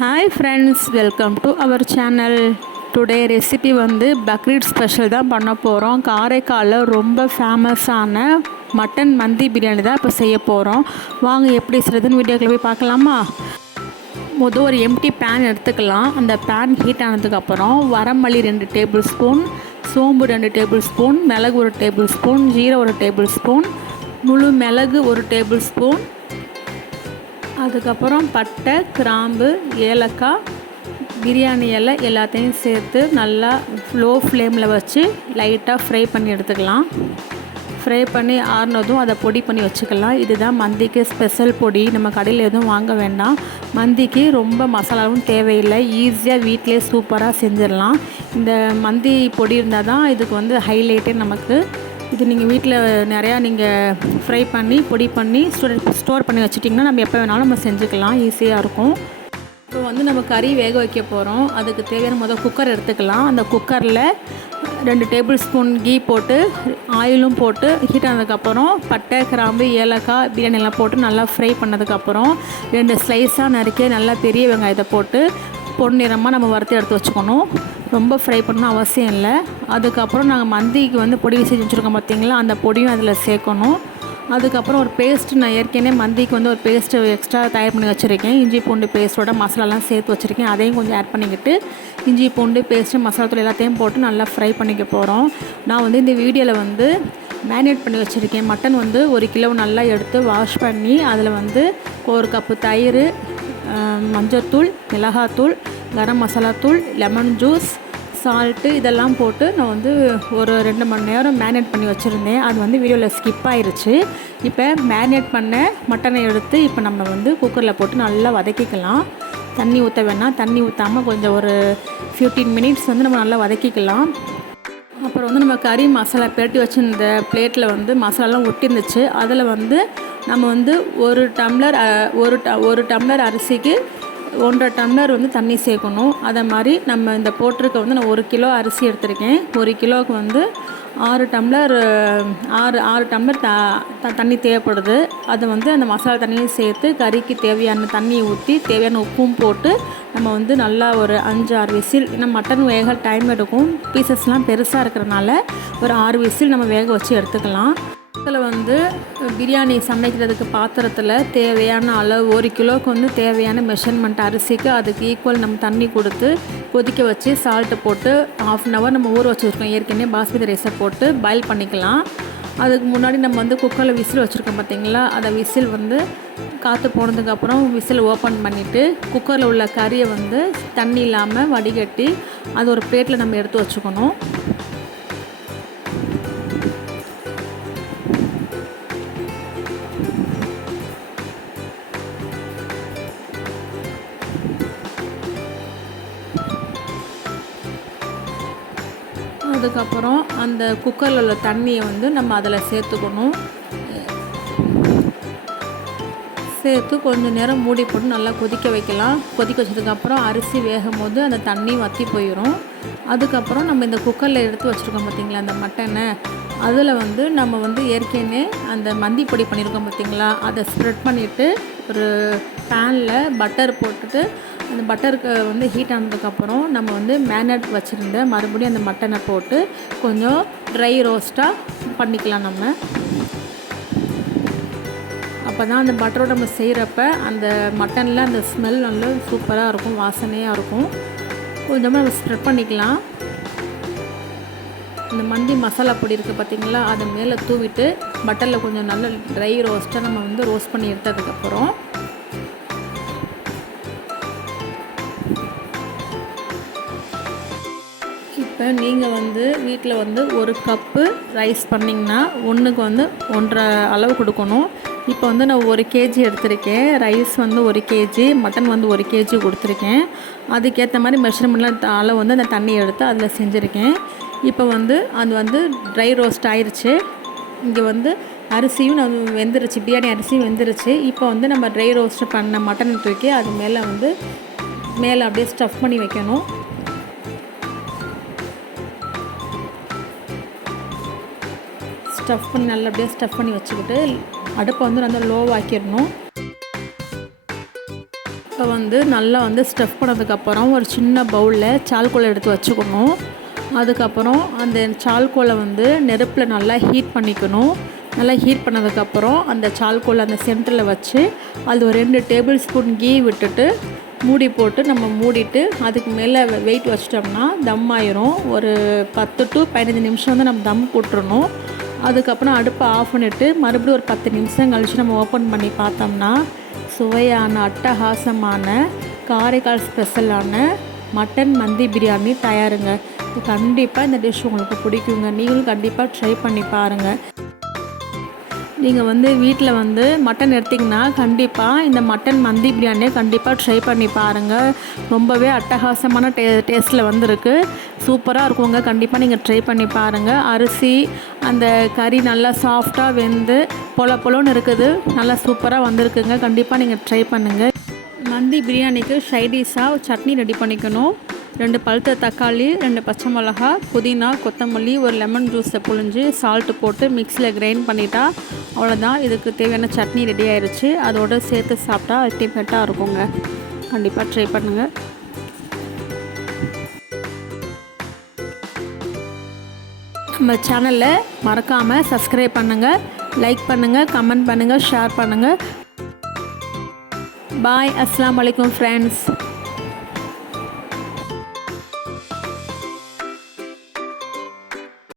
Hi friends, welcome to our channel. Today recipe வந்து Bakrid special தான் பண்ண போகிறோம். காரைக்காலில் ரொம்ப ஃபேமஸான மட்டன் மந்தி பிரியாணி தான் இப்போ செய்ய போகிறோம். வாங்க எப்படி செய்கிறதுன்னு வீடியோக்குள்ள போய் பார்க்கலாமா? முதல் ஒரு எம்டி பேன் எடுத்துக்கலாம். அந்த பேன் ஹீட் ஆனதுக்கப்புறம் வரமல்லி 2 டேபிள் ஸ்பூன், சோம்பு 2 டேபிள் ஸ்பூன், மிளகு 1 டேபிள் ஸ்பூன், ஜீரகம் 1 டேபிள் ஸ்பூன், முழு மிளகு 1 டேபிள் ஸ்பூன், அதுக்கப்புறம் பட்டை, கிராம்பு, ஏலக்காய், பிரியாணி இலை எல்லாத்தையும் சேர்த்து நல்லா லோ ஃப்ளேமில் வச்சு லைட்டாக ஃப்ரை பண்ணி எடுத்துக்கலாம். ஃப்ரை பண்ணி ஆறுனதும் அதை பொடி பண்ணி வச்சுக்கலாம். இதுதான் மந்திக்கு ஸ்பெஷல் பொடி. நம்ம கடையில் எதுவும் வாங்க வேண்டாம். மந்திக்கு ரொம்ப மசாலாவும் தேவையில்லை. ஈஸியாக வீட்டிலே சூப்பராக செஞ்சிடலாம். இந்த மந்தி பொடி இருந்தால் தான் இதுக்கு வந்து ஹைலைட்டே நமக்கு. இது நீங்கள் வீட்டில் நிறையா நீங்கள் ஃப்ரை பண்ணி பொடி பண்ணி ஸ்டோர் பண்ணி வச்சுட்டிங்கன்னா நம்ம எப்போ வேணாலும் நம்ம செஞ்சுக்கலாம். ஈஸியாக இருக்கும். இப்போ வந்து நம்ம கறி வேக வைக்க போகிறோம். அதுக்கு தேவையான குக்கர் எடுத்துக்கலாம். அந்த குக்கரில் 2 டேபிள் ஸ்பூன் கீ போட்டு ஆயிலும் போட்டு ஹீட் ஆனதுக்கப்புறம் பட்டை, கிராம்பு, ஏலக்காய், பிரியாணி எல்லாம் போட்டு நல்லா ஃப்ரை பண்ணதுக்கப்புறம் 2 ஸ்லைஸாக நறுக்கிய நல்லா பெரிய வெங்காயத்தை போட்டு பொன்னிறமாக நம்ம வறுத்து எடுத்து வச்சுக்கணும். ரொம்ப ஃப்ரை பண்ணணும் அவசியம் இல்லை. அதுக்கப்புறம் நாங்கள் மந்திக்கு வந்து பொடி செஞ்சு வச்சுருக்கோம் பார்த்திங்களா, அந்த பொடியும் அதில் சேர்க்கணும். அதுக்கப்புறம் ஒரு பேஸ்ட்டு, நான் ஏற்கனவே மந்திக்கு வந்து ஒரு பேஸ்ட்டு எக்ஸ்ட்ரா தயார் பண்ணி வச்சுருக்கேன். இஞ்சி பூண்டு பேஸ்ட்டோட மசாலாலாம் சேர்த்து வச்சுருக்கேன். அதையும் கொஞ்சம் ஆட் பண்ணிக்கிட்டு இஞ்சி பூண்டு பேஸ்ட்டு, மசாலாத்தூள் எல்லாத்தையும் போட்டு நல்லா ஃப்ரை பண்ணிக்க போகிறோம். நான் வந்து இந்த வீடியோவில் வந்து மேரினேட் பண்ணி வச்சுருக்கேன். மட்டன் வந்து 1 கிலோ நல்லா எடுத்து வாஷ் பண்ணி அதில் வந்து 1 கப்பு தயிர், மஞ்சத்தூள், மிளகாத்தூள், கரம் மசாலா தூள், லெமன் ஜூஸ், சால்ட்டு இதெல்லாம் போட்டு நான் வந்து ஒரு 2 மணி நேரம் மேரினேட் பண்ணி வச்சுருந்தேன். அது வந்து வீடியோவில் ஸ்கிப் ஆயிடுச்சு. இப்போ மேரினேட் பண்ண மட்டனை எடுத்து இப்போ நம்ம வந்து குக்கரில் போட்டு நல்லா வதக்கிக்கலாம். தண்ணி ஊற்ற வேணாம். தண்ணி ஊற்றாமல் கொஞ்சம் ஒரு 15 மினிட்ஸ் வந்து நம்ம நல்லா வதக்கிக்கலாம். அப்புறம் வந்து நம்ம கறி மசாலா பேட்டி வச்சுருந்த பிளேட்டில் வந்து மசாலாலாம் ஒட்டிருந்துச்சு. அதில் வந்து நம்ம வந்து ஒரு டம்ளர் அரிசிக்கு 1.5 டம்ளர் வந்து தண்ணி சேர்க்கணும். அதை மாதிரி நம்ம இந்த போட்டிருக்க வந்து நான் 1 கிலோ அரிசி எடுத்திருக்கேன். 1 கிலோவுக்கு வந்து 6 டம்ளர் தண்ணி தேவைப்படுது. அதை வந்து அந்த மசாலா தண்ணியும் சேர்த்து கறிக்கு தேவையான தண்ணியை ஊற்றி தேவையான உப்பும் போட்டு நம்ம வந்து நல்லா ஒரு 5-6 விசில், ஏன்னா மட்டன் வேக டைம் எடுக்கும். பீசஸ்லாம் பெருசாக இருக்கிறனால ஒரு 6 விசில் நம்ம வேக வச்சு எடுத்துக்கலாம். இதில் வந்து பிரியாணி சமைக்கிறதுக்கு பாத்திரத்தில் தேவையான அளவு 1 கிலோவுக்கு வந்து தேவையான மெஷர்மெண்ட் அரிசிக்கு அதுக்கு ஈக்குவல் நம்ம தண்ணி கொடுத்து கொதிக்க வச்சு சால்ட்டு போட்டு 1/2 hour நம்ம ஊற வச்சுருக்கோம். ஏற்கனவே பாஸ்மதி ரைஸை போட்டு பாயில் பண்ணிக்கலாம். அதுக்கு முன்னாடி நம்ம வந்து குக்கரில் விசில் வச்சுருக்கோம் பார்த்திங்களா, அந்த விசில் வந்து காற்று போனதுக்கப்புறம் விசில் ஓப்பன் பண்ணிவிட்டு குக்கரில் உள்ள கறியை வந்து தண்ணி இல்லாமல் வடிகட்டி அது ஒரு பிளேட்டில் நம்ம எடுத்து வச்சுக்கணும். அதுக்கப்புறம் அந்த குக்கரில் உள்ள தண்ணியை வந்து நம்ம அதில் சேர்த்துக்கணும். சேர்த்து கொஞ்சம் நேரம் மூடி போட்டு நல்லா கொதிக்க வைக்கலாம். கொதிக்க வச்சதுக்கப்புறம் அரிசி வேகும் போது அந்த தண்ணி வற்றி போயிடும். அதுக்கப்புறம் நம்ம இந்த குக்கரில் எடுத்து வச்சுருக்கோம் பார்த்திங்களா அந்த மட்டனை, அதில் வந்து நம்ம வந்து ஏற்கனவே அந்த மந்தி பொடி பண்ணியிருக்கோம் பார்த்திங்களா, அதை ஸ்ப்ரெட் பண்ணிவிட்டு ஒரு பேனில் பட்டர் போட்டுட்டு அந்த பட்டருக்கு வந்து ஹீட் ஆனதுக்கப்புறம் நம்ம வந்து மேரினேட் வச்சுருந்த மறுபடியும் அந்த மட்டனை போட்டு கொஞ்சம் ட்ரை ரோஸ்ட்டாக பண்ணிக்கலாம். நம்ம அப்போ தான் அந்த பட்டரோட நம்ம செய்கிறப்ப அந்த மட்டனில் அந்த ஸ்மெல் நல்லா சூப்பராக இருக்கும், வாசனையாக இருக்கும். கொஞ்சமாக நம்ம ஸ்ப்ரெட் பண்ணிக்கலாம். இந்த மந்தி மசாலா பொடி இருக்குது பார்த்திங்களா, அதை மேலே தூவிட்டு பட்டரில் கொஞ்சம் நல்ல ட்ரை ரோஸ்ட்டாக நம்ம வந்து ரோஸ்ட் பண்ணி எடுத்ததுக்கப்புறம் இப்போ நீங்கள் வந்து வீட்டில் வந்து 1 கப்பு ரைஸ் பண்ணிங்கன்னா 1க்கு வந்து 1.5 அளவு கொடுக்கணும். இப்போ வந்து நான் 1 கேஜி எடுத்திருக்கேன். ரைஸ் வந்து 1 கேஜி, மட்டன் வந்து 1 கேஜி கொடுத்துருக்கேன். அதுக்கேற்ற மாதிரி மெஷர்மெண்ட்லாம் அளவு வந்து அந்த தண்ணி எடுத்து அதில் செஞ்சுருக்கேன். இப்போ வந்து அது வந்து ட்ரை ரோஸ்ட் ஆயிடுச்சு. இங்கே வந்து அரிசியும் நான் வெந்துருச்சு, பிரியாணி அரிசியும் வெந்துருச்சு. இப்போ வந்து நம்ம ட்ரை ரோஸ்ட் பண்ண மட்டன் தூக்கி அது மேலே அப்படியே ஸ்டஃப் பண்ணி வைக்கணும். ஸ்டஃப் பண்ணி நல்லபடியாக ஸ்டஃப் பண்ணி வச்சுக்கிட்டு அடுப்பை வந்து நல்லா லோவாக்கிடணும். இப்போ நல்லா ஸ்டஃப் பண்ணதுக்கப்புறம் ஒரு சின்ன பவுலில் சால்கோலை எடுத்து வச்சுக்கணும். அதுக்கப்புறம் அந்த சால்கோலை நெருப்பில் நல்லா ஹீட் பண்ணிக்கணும். நல்லா ஹீட் பண்ணதுக்கப்புறம் அந்த சால்கோலை அந்த சென்டரில் வச்சு அது ஒரு 2 டேபிள் ஸ்பூன் கீ விட்டுட்டு மூடி போட்டு நம்ம மூடிட்டு அதுக்கு மேலே வெயிட் வச்சிட்டோம்னா தம் ஆயிரும். ஒரு 10 to 15 நிமிஷம் நம்ம தம் போட்டுறணும். அதுக்கப்புறம் அடுப்பை ஆஃப் பண்ணிவிட்டு மறுபடியும் ஒரு 10 நிமிஷம் கழித்து நம்ம ஓப்பன் பண்ணி பார்த்தோம்னா சுவையான அட்டகாசமான காரைக்கால் ஸ்பெஷலான மட்டன் மந்தி பிரியாணி தயாருங்க. கண்டிப்பாக இந்த டிஷ் உங்களுக்கு பிடிக்குங்க. நீங்களும் கண்டிப்பாக ட்ரை பண்ணி பாருங்கள். நீங்கள் வீட்டில் மட்டன் எடுத்திங்கன்னா கண்டிப்பாக இந்த மட்டன் மந்தி பிரியாணியை கண்டிப்பாக ட்ரை பண்ணி பாருங்கள். ரொம்பவே அட்டகாசமான டேஸ்ட்டில் இருக்குது. சூப்பராக இருக்குங்க. கண்டிப்பாக நீங்கள் ட்ரை பண்ணி பாருங்கள். அரிசி அந்த கறி நல்லா சாஃப்டாக வெந்து பொலன்னு இருக்குது. நல்லா சூப்பராக வந்திருக்குங்க. கண்டிப்பாக நீங்கள் ட்ரை பண்ணுங்கள். மந்தி பிரியாணிக்கு சைடிஷாக சட்னி ரெடி பண்ணிக்கணும். 2 பழுத்த தக்காளி, 2 பச்சை மிளகா, புதினா, கொத்தமல்லி, ஒரு லெமன் ஜூஸை புழிஞ்சு சால்ட்டு போட்டு மிக்ஸியில் கிரைண்ட் பண்ணிட்டா அவ்வளோதான். இதுக்கு தேவையான சட்னி ரெடி ஆயிடுச்சு. அதோடு சேர்த்து சாப்பிட்டா அல்டிமேட்டாக இருக்குங்க. கண்டிப்பாக ட்ரை பண்ணுங்கள். நம்ம சேனலில் மறக்காமல் சப்ஸ்கிரைப் பண்ணுங்கள், லைக் பண்ணுங்கள், கமெண்ட் பண்ணுங்கள், ஷேர் பண்ணுங்கள். பாய். அஸ்ஸலாமு அலைக்கும் ஃப்ரெண்ட்ஸ்.